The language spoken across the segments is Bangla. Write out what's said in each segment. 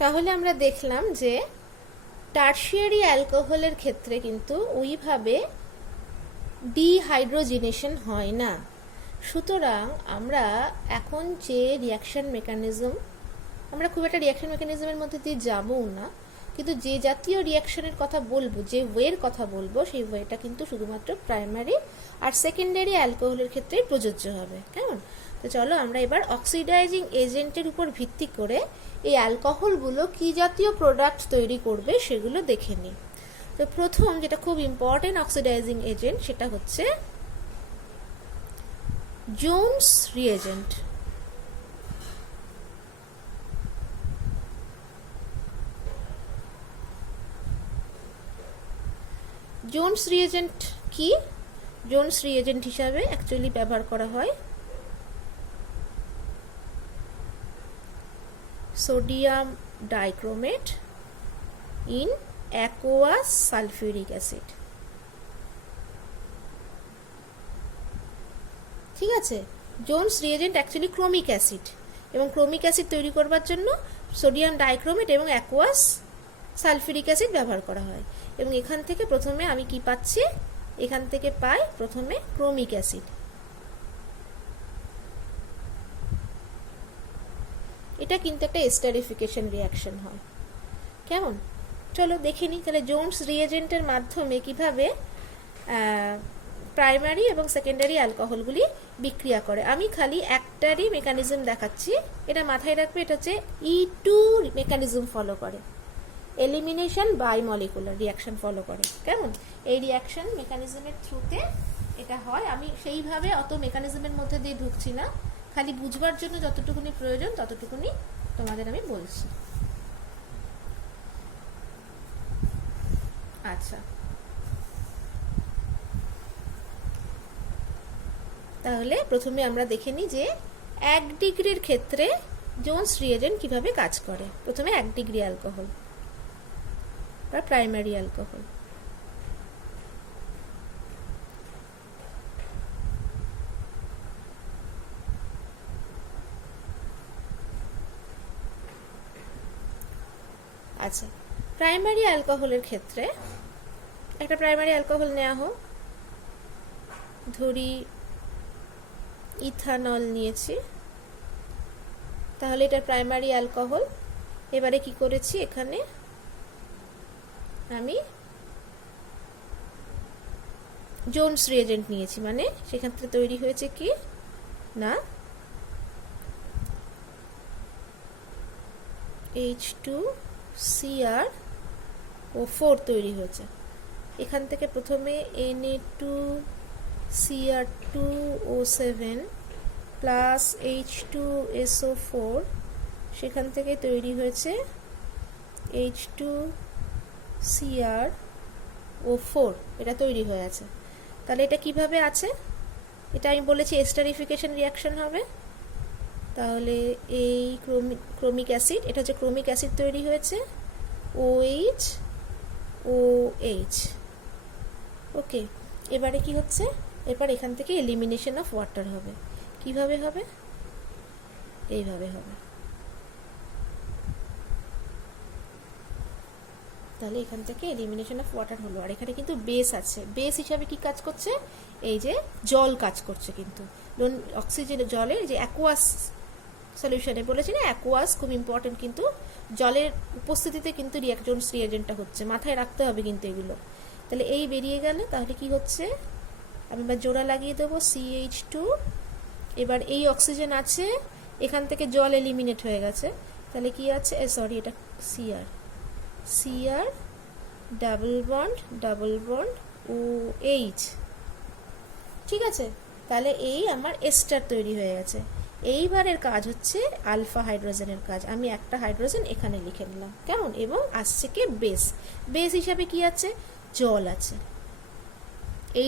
তাহলে আমরা দেখলাম যে টারশিয়ারি অ্যালকোহলের ক্ষেত্রে কিন্তু ওইভাবে ডিহাইড্রোজিনেশন হয় না। সুতরাং আমরা এখন যে রিয়াকশন মেকানিজম, আমরা খুব একটা রিয়াকশন মেকানিজমের মধ্যে দিয়ে যাবও না, কিন্তু যে জাতীয় রিয়াকশনের কথা বলবো, যে ওয়ের কথা বলবো, সেই ওয়েটা কিন্তু শুধুমাত্র প্রাইমারি আর সেকেন্ডারি অ্যালকোহলের ক্ষেত্রেই প্রযোজ্য হবে। কেমন? তো চলো আমরা এবার অক্সিডাইজিং এজেন্টের উপর ভিত্তি করে এই অ্যালকোহলগুলো কি জাতীয় প্রোডাক্ট তৈরি করবে সেগুলো দেখে নিই। তো প্রথম যেটা খুব ইম্পর্টেন্ট অক্সিডাইজিং এজেন্ট সেটা হচ্ছে জোনস রিএজেন্ট। জোনস রিএজেন্ট কি? জোনস রিএজেন্ট হিসাবে অ্যাকচুয়ালি ব্যবহার করা হয় sodium dichromate in aqueous sulphuric acid. ঠিক আছে, Jones reagent actually chromic acid, এবং ক্রোমিক অ্যাসিড তৈরি করবার জন্য সোডিয়াম ডাইক্রোমেট এবং অ্যাকোয়াস সালফিউরিক অ্যাসিড ব্যবহার করা হয়। এবং এখান থেকে প্রথমে আমি কি পাচ্ছি? এখান থেকে পাই প্রথমে ক্রোমিক অ্যাসিড। এটা কিন্তু একটা এস্টারিফিকেশন রিয়াকশন হয়। কেমন? চলো দেখে নিই তাহলে জোনস রিএজেন্টের মাধ্যমে কিভাবে প্রাইমারি এবং সেকেন্ডারি অ্যালকোহলগুলি বিক্রিয়া করে। আমি খালি একটারই মেকানিজম দেখাচ্ছি, এটা মাথায় রাখবে। এটা হচ্ছে E2 মেকানিজম ফলো করে, elimination by molecular reaction follow করে। কেমন? এই রিয়াকশন মেকানিজমের থ্রুতে এটা হয়। আমি সেইভাবে অত মেকানিজমের মধ্যে দিয়ে ঢুকছি না, খালি বুঝবার জন্য যতটুকুনি প্রয়োজন ততটুকুনি তোমাদের আমি বলছি। আচ্ছা, তাহলে প্রথমে আমরা দেখে নিই যে 1 ডিগ্রির ক্ষেত্রে জোনস রিএজেন্ট কিভাবে কাজ করে। প্রথমে 1 ডিগ্রি অ্যালকোহল বা প্রাইমারি অ্যালকোহল। আচ্ছা, প্রাইমারি অ্যালকোহলের ক্ষেত্রে একটা প্রাইমারি অ্যালকোহল নেওয়া হোক, ধরি ইথানল নিয়েছি, তাহলে এটা প্রাইমারি অ্যালকোহল। এবারে কি করেছি, এখানে আমি জোনস রিএজেন্ট নিয়েছি, মানে সেখান থেকে তৈরি হয়েছে কি না H2Cr4 তৈরি হয়েছে। এখান থেকে প্রথমে Na2Cr2O7 প্লাস H2SO4, সেখান থেকে তৈরি হয়েছে H2Cr4, এটা তৈরি হয়ে আছে। তাহলে এটা কিভাবে আছে? এটা আমি বলেছি এস্টারিফিকেশন রিয়াকশন হবে। তাহলে এই ক্রোমিক অ্যাসিড, এটা হচ্ছে ক্রোমিক অ্যাসিড তৈরি হয়েছে OH। ওকে, এবারে কি হচ্ছে? এরপর এখান থেকে এলিমিনেশন অফ ওয়াটার হবে। কিভাবে হবে? এইভাবে হবে। তাহলে এখান থেকে এলিমিনেশন অফ ওয়াটার হলো। আর এখানে কিন্তু বেস আছে, বেস হিসাবে কি কাজ করছে? এই যে জল কাজ করছে। কিন্তু অক্সিজেন, জলের যে অ্যাকোয়াস সলিউশনে বলেছি না, অ্যাকোয়াস খুব ইম্পর্টেন্ট, কিন্তু জলের উপস্থিতিতে কিন্তু জোনস রিএজেন্টটা হচ্ছে, মাথায় রাখতে হবে কিন্তু এগুলো। তাহলে এই বেরিয়ে গেল, তাহলে কি হচ্ছে? আমি এবার জোড়া লাগিয়ে দেবো CH2। এবার এই অক্সিজেন আছে, এখান থেকে জল এলিমিনেট হয়ে গেছে, তাহলে কি আছে? সরি, এটা Cr ডাবল বন্ড OH। ঠিক আছে, তাহলে এই আমার এস্টার তৈরি হয়ে গেছে। এইবারের কাজ হচ্ছে আলফা হাইড্রোজেনের কাজ। আমি একটা হাইড্রোজেন এখানে লিখে নিলাম। কেমন? এবং আসছে কি বেস। বেস হিসাবে কি আছে? জল আছে,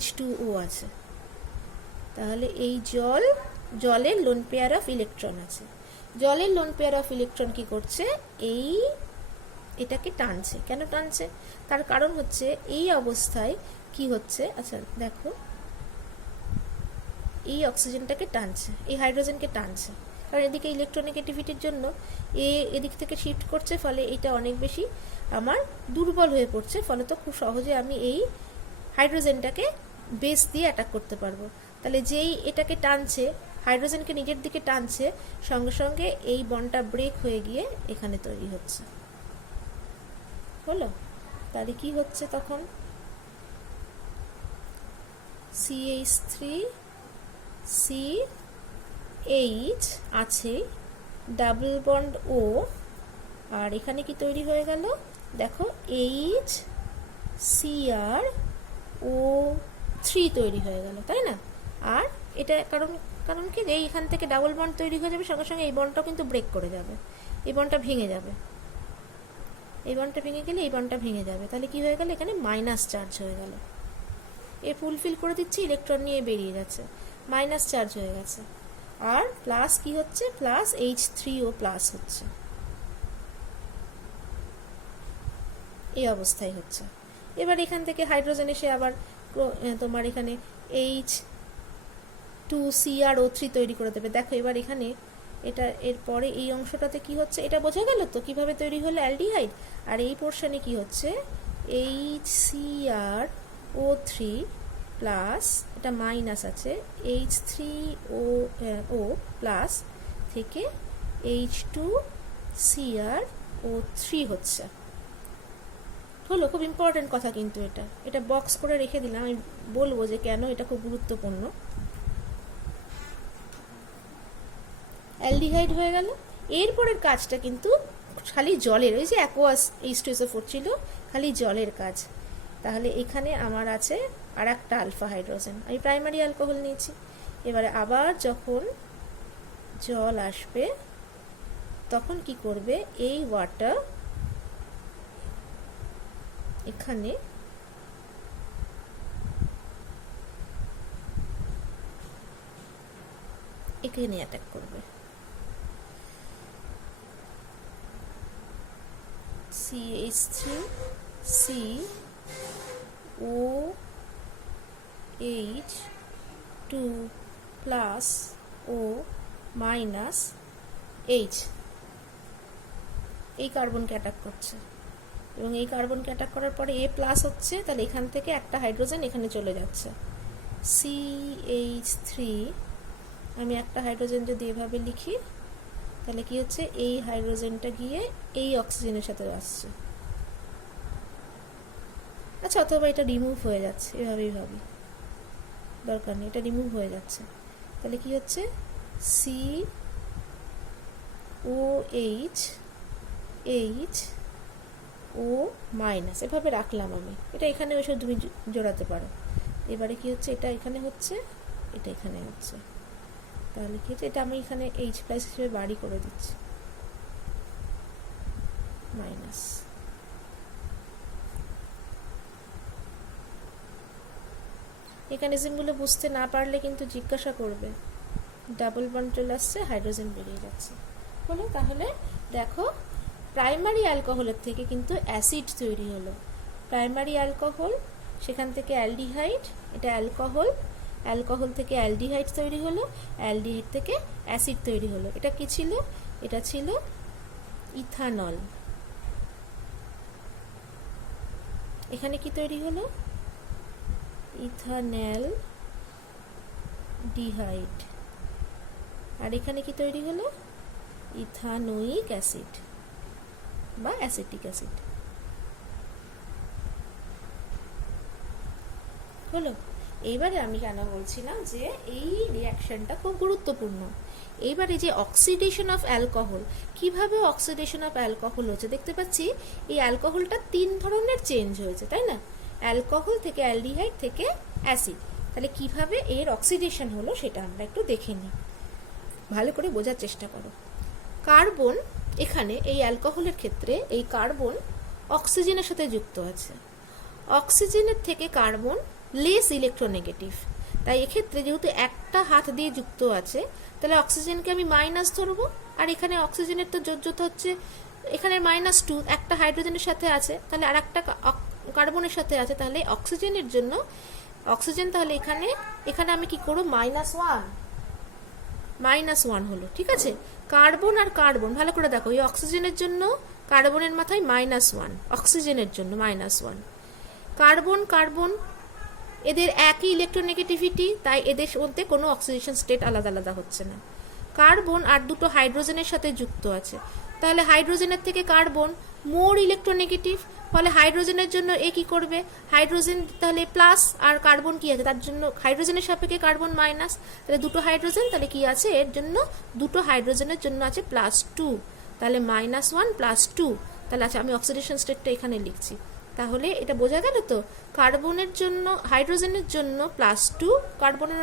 H2O আছে। তাহলে এই জলের লোন পেয়ার অফ ইলেকট্রন আছে। জলের লোন পেয়ার অফ ইলেকট্রন কি করছে? এটাকে টানছে। কেন টানছে? তার কারণ হচ্ছে এই অবস্থায় কি হচ্ছে। আচ্ছা দেখো, এই অক্সিজেনটাকে টানছে, এই হাইড্রোজেনকে টানছে। কারণ এদিকে ইলেকট্রোনেগেটিভিটির জন্য এদিক থেকে শিফট করছে, ফলে এটা অনেক বেশি আমার দুর্বল হয়ে পড়ছে, ফলে তো খুব সহজে আমি এই হাইড্রোজেনটাকে বেস দিয়ে অ্যাটাক করতে পারবো। তাহলে যেই এটাকে টানছে, হাইড্রোজেনকে নিজের দিকে টানছে, সঙ্গে সঙ্গে এই বন্ডটা ব্রেক হয়ে গিয়ে এখানে তৈরি হচ্ছে। হলো? তাহলে কি হচ্ছে তখন? CH3CH আছে, ডাবল বন্ড ও, আর এখানে কি তৈরি হয়ে গেল দেখো, HCrO3 তৈরি হয়ে গেল, তাই না? আর এটা কারণ কি, যে এইখান থেকে ডাবল বন্ড তৈরি হয়ে যাবে, সঙ্গে সঙ্গে এই বন্ডটাও কিন্তু ব্রেক করে যাবে, এই বন্ডটা ভেঙে যাবে, এই বন্ডটা ভেঙে গেলে এই বন্ডটা ভেঙে যাবে। তাহলে কি হয়ে গেল, এখানে মাইনাস চার্জ হয়ে গেল, এ ফুলফিল করে দিচ্ছে, ইলেকট্রন নিয়ে বেরিয়ে যাচ্ছে, মাইনাস চার্জ হয়ে গেছে। আর প্লাস কি হচ্ছে, প্লাস H3O প্লাস হচ্ছে, এই অবস্থায় হচ্ছে। এবার এখান থেকে হাইড্রোজেন এসে আবার তোমার এখানে H2CrO3 তৈরি করে দেবে। দেখো এবার এখানে এটা এরপরে এই অংশটাতে কি হচ্ছে, এটা বোঝা গেল তো কিভাবে তৈরি হলো অ্যালডিহাইড। আর এই পোর্শনে কি হচ্ছে, HCrO3 প্লাস, এটা মাইনাস আছে, H3O প্লাস থেকে H2CrO3 হচ্ছে। হলো? খুব ইম্পর্টেন্ট কথা কিন্তু এটা বক্স করে রেখে দিলাম, আমি বলবো যে কেন এটা খুব গুরুত্বপূর্ণ। অ্যালডিহাইড হয়ে গেল। এরপরের কাজটা কিন্তু খালি জলের, ওই যে অ্যাকোয়াস H2SO4 ছিল, খালি জলের কাজ। তাহলে এখানে আমার আছে আর একটা আলফা হাইড্রোজেন, আমি প্রাইমারি অ্যালকোহল নিয়েছি। এবারে আবার যখন জল আসবে তখন কি করবে, এই ওয়াটার এখানে এখানে অ্যাটাক করবে, CH3COH2 প্লাস ও মাইনাস H, এই কার্বনকে অ্যাটাক করছে, এবং এই কার্বনকে অ্যাটাক করার পরে A প্লাস হচ্ছে, তাহলে এখান থেকে একটা হাইড্রোজেন এখানে চলে যাচ্ছে, CH3, আমি একটা হাইড্রোজেন যদি এভাবে লিখি তাহলে কি হচ্ছে, এই হাইড্রোজেনটা গিয়ে এই অক্সিজেনের সাথে আসছে। আচ্ছা, অথবা এটা রিমুভ হয়ে যাচ্ছে, এভাবেই ভাবি, দরকার নেই, এটা রিমুভ হয়ে যাচ্ছে। তাহলে কি হচ্ছে, COH মাইনাস, এভাবে রাখলাম আমি, এটা এখানে এসে তুমি জোড়াতে পারো। এবারে কি হচ্ছে, এটা এখানে হচ্ছে, এটা এখানে হচ্ছে, তাহলে কি হচ্ছে, এটা আমি এখানে H প্লাস হিসেবে বাড়ি করে দিচ্ছি, মাইনাস। মেকানিজমগুলো বুঝতে না পারলে কিন্তু জিজ্ঞাসা করবে, ডাবল বন্ড চলে আসছে, হাইড্রোজেন বেরিয়ে যাচ্ছে। হলো? তাহলে দেখো, প্রাইমারি অ্যালকোহলের থেকে কিন্তু অ্যাসিড তৈরি হলো, প্রাইমারি অ্যালকোহল, সেখান থেকে অ্যালডিহাইড, এটা অ্যালকোহল, অ্যালকোহল থেকে অ্যালডিহাইড তৈরি হলো, অ্যালডিহাইড থেকে অ্যাসিড তৈরি হলো। এটা কি ছিল, এটা ছিল ইথানল। এখানে কি তৈরি হলো, ইথানল ডিহাইড। আর এখানে কি তৈরি হলো, ইথানোয়িক অ্যাসিড বা অ্যাসিটিক অ্যাসিড। হলো? এইবারে আমি কেন বলছিলাম যে এই রিয়াকশনটা খুব গুরুত্বপূর্ণ। এইবারে যে অক্সিডেশন অফ অ্যালকোহল, কিভাবে অক্সিডেশন অফ অ্যালকোহল হচ্ছে, দেখতে পাচ্ছি এই অ্যালকোহলটা 3 ধরনের চেঞ্জ হয়েছে, তাই না? অ্যালকোহল থেকে অ্যালডিহাইড থেকে অ্যাসিড। তাহলে কিভাবে এর অক্সিডেশন হলো সেটা আমরা একটু দেখে নিই, ভালো করে বোঝার চেষ্টা করো। কার্বন, এখানে এই অ্যালকোহলের ক্ষেত্রে এই কার্বন অক্সিজেনের সাথে যুক্ত আছে, অক্সিজেনের থেকে কার্বন লেস ইলেকট্রোনেগেটিভ, তাই এক্ষেত্রে যেহেতু একটা হাত দিয়ে যুক্ত আছে, তাহলে অক্সিজেনকে আমি মাইনাস ধরবো, আর এখানে অক্সিজেনের তো যোজ্যতা হচ্ছে এখানে -2, একটা হাইড্রোজেনের সাথে আছে, তাহলে আর একটা কার্বনের সাথে আছে, তাহলে অক্সিজেনের জন্য অক্সিজেন, তাহলে এখানে আমি কি করবো, -1, -1 হলো। ঠিক আছে, কার্বন আর কার্বন ভালো করে দেখো, এই অক্সিজেনের জন্য কার্বনের মাথায় -1, অক্সিজেনের জন্য -1। কার্বন কার্বন এদের একই ইলেকট্রোনেগেটিভিটি, তাই এদের মধ্যে কোনো অক্সিডেশন স্টেট আলাদা আলাদা হচ্ছে না। কার্বন আর দুটো হাইড্রোজেনের সাথে যুক্ত আছে, তাহলে হাইড্রোজেনের থেকে কার্বন মোর ইলেকট্রোনেগেটিভ, ফলে হাইড্রোজেনের জন্য এ কী করবে, হাইড্রোজেন তাহলে প্লাস, আর কার্বন কি আছে তার জন্য হাইড্রোজেনের সাপেক্ষে কার্বন মাইনাস, তাহলে দুটো হাইড্রোজেন, তাহলে কি আছে এর জন্য দুটো হাইড্রোজেনের জন্য আছে +2, তাহলে -1 +2। তাহলে আচ্ছা আমি অক্সিডেশন স্টেটটা এখানে লিখছি, তাহলে এটা বোঝা গেল তো, কার্বনের জন্য হাইড্রোজেনের জন্য +2 কার্বনের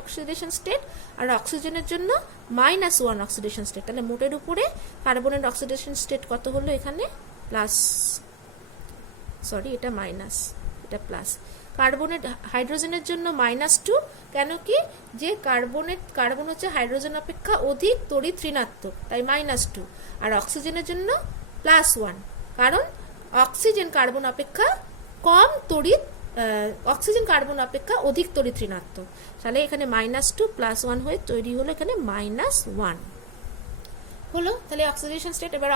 অক্সিডেশন স্টেট, আর অক্সিজেনের জন্য -1 অক্সিডেশন স্টেট। তাহলে মোটের উপরে কার্বনের অক্সিডেশন স্টেট কত হলো এখানে, এটা মাইনাস, এটা প্লাস। কার্বনের হাইড্রোজেনের জন্য -2, কেন কি, যে কার্বন হচ্ছে হাইড্রোজেন অপেক্ষা অধিক তড়িৎ ঋণাত্মক, তাই -2। আর অক্সিজেনের জন্য +1, কারণ অক্সিজেন কার্বন অপেক্ষা কম তড়িৎ, অক্সিজেন কার্বন অপেক্ষা অধিক তড়িৎ ঋণাত্মক, তাহলে এখানে -2 +1 হয়ে তৈরি হলো এখানে -1 হলো। তাহলে অক্সিডেশন স্টেট। এবার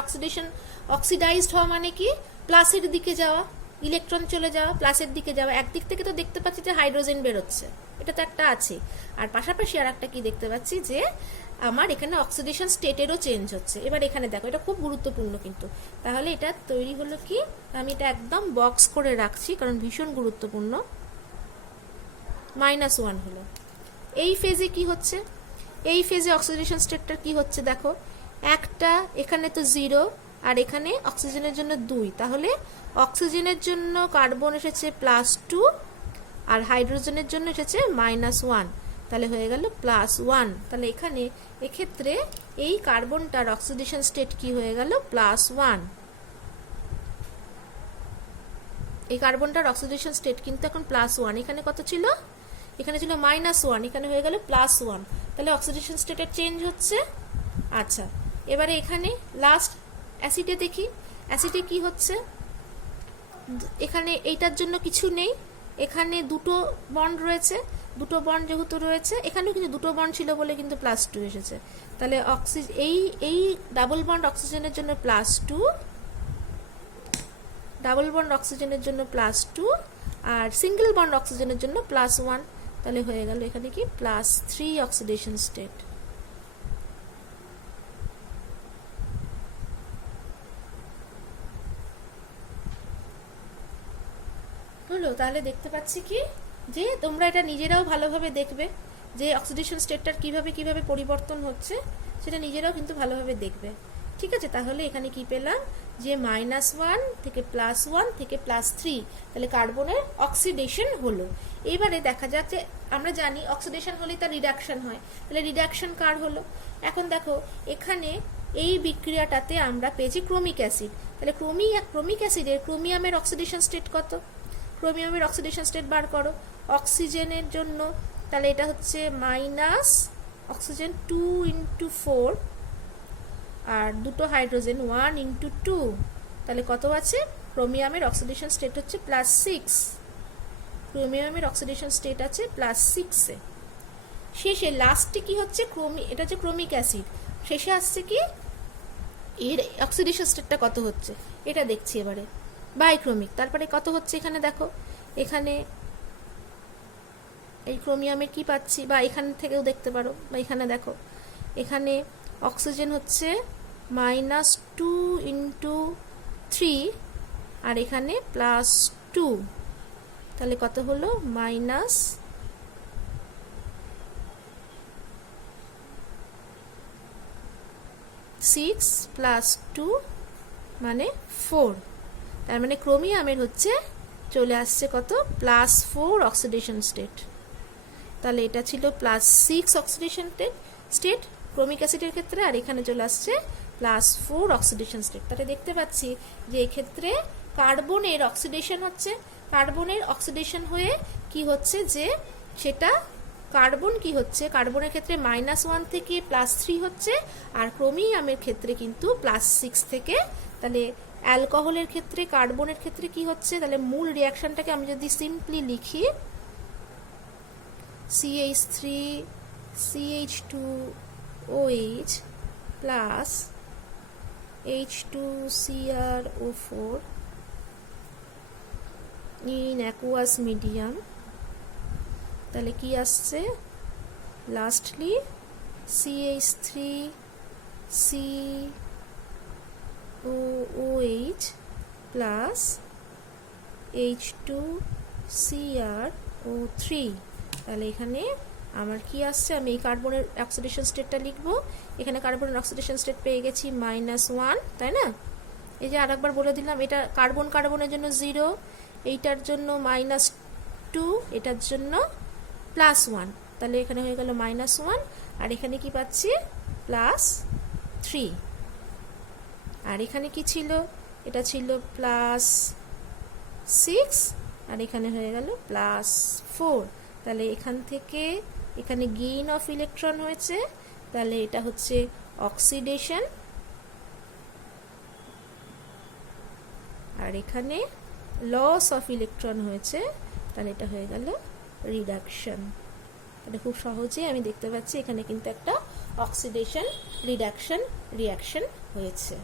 অক্সিডাইজড হওয়া মানে কি, প্লাসের দিকে যাওয়া, ইলেকট্রন চলে যাওয়া, প্লাসের দিকে যাওয়া। একদিক থেকে তো দেখতে পাচ্ছি যে হাইড্রোজেন বেরোচ্ছে, এটা তো একটা আছে, আর পাশাপাশি আর একটা কি দেখতে পাচ্ছি যে আমার এখানে অক্সিডেশন স্টেটেরও চেঞ্জ হচ্ছে। এবার এখানে দেখো, এটা খুব গুরুত্বপূর্ণ কিন্তু, তাহলে এটা তৈরি হলো কি, আমি এটা একদম বক্স করে রাখছি কারণ ভীষণ গুরুত্বপূর্ণ। -1 হলো। এই ফেজে কি হচ্ছে, এই ফেজে অক্সিডেশন স্টেটটার কি হচ্ছে দেখো, একটা এখানে তো 0, আর এখানে অক্সিজেনের জন্য 2, তাহলে অক্সিজেনের জন্য কার্বন এসেছে +2, আর হাইড্রোজেনের জন্য এসেছে -1, তাহলে হয়ে গেল +1। তাহলে এখানে এক্ষেত্রে এই কার্বনটার অক্সিডেশন স্টেট কি হয়ে গেল, +1। এই কার্বনটার অক্সিডেশন স্টেট কিন্তু এখন +1, এখানে কত ছিল, এখানে ছিল -1, এখানে হয়ে গেল +1, তাহলে অক্সিডেশন স্টেটের চেঞ্জ হচ্ছে। আচ্ছা, এবারে এখানে লাস্ট অ্যাসিডে দেখি, অ্যাসিডে কি হচ্ছে, এখানে এইটার জন্য কিছু নেই, এখানে দুটো বন্ড রয়েছে, দুটো বন্ড যেহেতু রয়েছে, এখানেও কিন্তু দুটো বন্ড ছিল বলে কিন্তু +2 এসেছে, তাহলে এই ডাবল বন্ড অক্সিজেনের জন্য +2, ডাবল বন্ড অক্সিজেনের জন্য +2, আর সিঙ্গেল বন্ড অক্সিজেনের জন্য +1, তাহলে হয়ে গেল এখানে কি +3 অক্সিডেশন স্টেট। হলো, তাহলে দেখতে পাচ্ছি কি যে তোমরা এটা নিজেরাও ভালোভাবে দেখবে যে অক্সিডেশন স্টেটটার কিভাবে কিভাবে পরিবর্তন হচ্ছে, সেটা নিজেরাও কিন্তু ভালোভাবে দেখবে। ঠিক আছে, তাহলে এখানে কি পেলাম যে -1 থেকে +1 থেকে +3, তাহলে কার্বনের অক্সিডেশন হলো। এবারে দেখা যাক যে আমরা জানি অক্সিডেশন হলেই তার রিডাকশন হয়, তাহলে রিডাকশন কার হলো। এখন দেখো এখানে এই বিক্রিয়াটাতে আমরা পেয়েছি ক্রোমিক অ্যাসিড, তাহলে ক্রোমিক অ্যাসিডের ক্রোমিয়ামের অক্সিডেশন স্টেট কত, ক্রোমিয়ামের অক্সিডেশন স্টেট বার করো। অক্সিজেনের জন্য তাহলে এটা হচ্ছে মাইনাস অক্সিজেন 2 × 4, আর দুটো হাইড্রোজেন 1 × 2, তাহলে কত আছে, ক্রোমিয়ামের অক্সিডেশন স্টেট হচ্ছে +6, ক্রোমিয়ামের অক্সিডেশন স্টেট আছে +6 এ। শেষে লাস্টে কি হচ্ছে, এটা হচ্ছে ক্রোমিক অ্যাসিড, শেষে আসছে কি এর অক্সিডেশন স্টেটটা কত হচ্ছে এটা দেখছি এবারে, বাইক্রোমিক। তারপরে কত হচ্ছে এখানে দেখো, এখানে এই ক্রোমিয়ামের কি পাচ্ছি, বা এখান থেকেও দেখতে পারো, বা এখানে দেখো এখানে অক্সিজেন হচ্ছে -2 × 3, আর এখানে +2, তাহলে কত হলো -6 + 2 মানে 4, তার মানে ক্রোমিয়ামের হচ্ছে চলে আসছে কত, +4 অক্সিডেশন স্টেট। তাহলে এটা ছিল +6 অক্সিডেশন স্টেট ক্রোমিক অ্যাসিডের ক্ষেত্রে, আর এখানে চলে আসছে +4 অক্সিডেশন স্টেট। তাহলে দেখতে পাচ্ছি যে এক্ষেত্রে কার্বনের অক্সিডেশন হচ্ছে, কার্বনের অক্সিডেশন হয়ে কি হচ্ছে যে সেটা কার্বন কি হচ্ছে, কার্বনের ক্ষেত্রে -1 থেকে +3 হচ্ছে, আর ক্রোমিয়ামের ক্ষেত্রে কিন্তু +6 থেকে। তাহলে অ্যালকোহলের ক্ষেত্রে কার্বনের ক্ষেত্রে কি হচ্ছে, তাহলে মূল রিয়াকশনটাকে আমি যদি সিম্পলি লিখি CH3 CH2 OH plus H2CrO4 in aqueous medium, তাহলে কি আসছে লাস্টলি CH3COOH প্লাস H2CrO3। তাহলে এখানে আমার কি আসছে, আমি এই কার্বনের অক্সিডেশন স্টেটটা লিখবো। এখানে কার্বনের অক্সিডেশন স্টেট পেয়ে গেছি -1, তাই না? এই যে আরেকবার বলে দিলাম, এটা কার্বন কার্বনের জন্য 0, এইটার জন্য -2, এটার জন্য +1, তাহলে এখানে হয়ে গেল -1, আর এখানে কি পাচ্ছি +3, আর এখানে কি ছিল, এটা ছিল +6, আর এখানে হয়ে গেল +4। তাহলে এখান থেকে এখানে গেইন অফ ইলেকট্রন হয়েছে, তাহলে এটা হচ্ছে অক্সিডেশন, আর এখানে লস অফ ইলেকট্রন হয়েছে, তাহলে এটা হয়ে গেল রিডাকশন। তাহলে খুব সহজেই আমি দেখতে পাচ্ছি এখানে কিন্তু একটা অক্সিডেশন রিডাকশন রিয়াকশন হয়েছে।